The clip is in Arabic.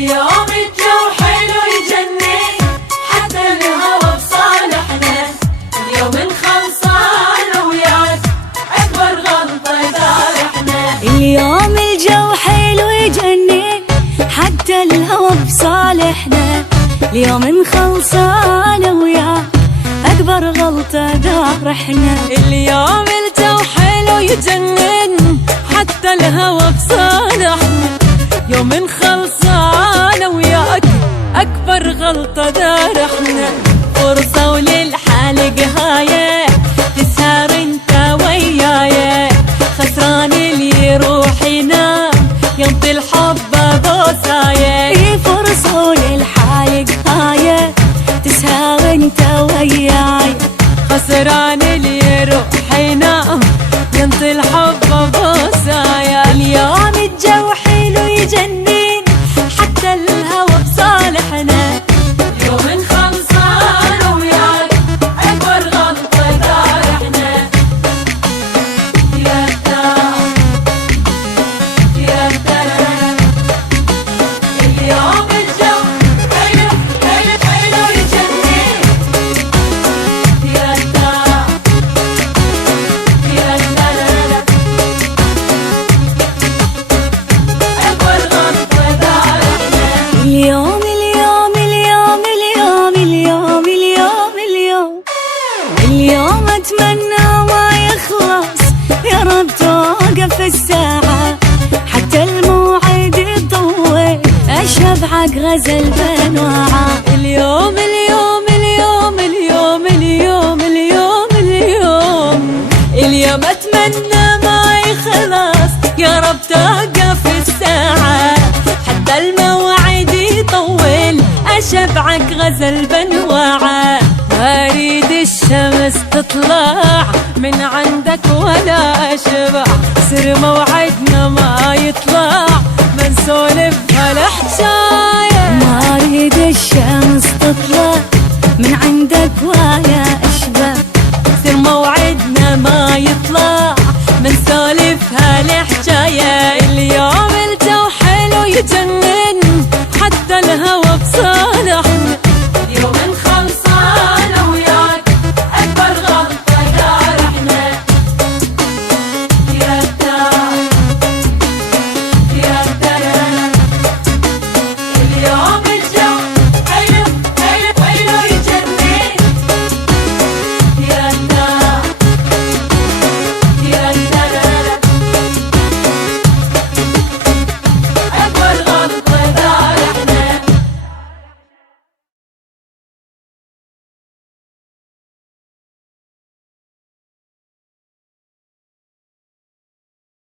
اليوم الجو حلو يجنن، حتى الهوى بصالحنا. اليوم الخلصانة وياك أكبر غلطة دارحنا. اليوم الجو حلو يجنن، حتى الهوى بصالحنا. اليوم خلصانة وياك أكبر غلطة دارحنا. اليوم الجو حلو يجنن، حتى الهوى بصالحنا. يوم خلصانة وياك أكبر غلطة دارحنا. فرصة وللحالق هاية، تسهر انت وياي. خسران اللي يروح ينام، ينطي الحبة بوساية. فرصة وللحالق هاية، تسهر انت وياي. خسران اللي يروح ينام، ينطي الحبة بوساية. اليوم الجو حلو يجنن، حتى الهوى بصالحنا. يوم خلصانة وياك أكبر غلطة دارحنا. يا ترى يا ترى اليوم الجو حلو حلو حلو يجنن. يا ترى يا ترى أكبر غلطة دارحنا. اليوم اليوم اليوم اليوم اليوم اليوم اليوم اليوم أتمنى ما يخلص، يا رب توقف الساعة حتى الموعد يطول. أشبعك غزل بنوعة. اليوم اليوم اليوم اليوم اليوم اليوم اليوم اليوم أتمنى ما يخلص، يا رب توقف الساعة حتى الموعد يطول. أشبعك غزل بنوعة. أريد الشمس تطلع من عندك ولا أشبع، سر موعدنا ما يطلع، ما نسولف هالحجاية. ما أريد الشمس تطلع من عندك ولا أشبع، سر موعدنا ما يطلع، ما نسولف هالحجاية. اليوم الجو حلو يجنن،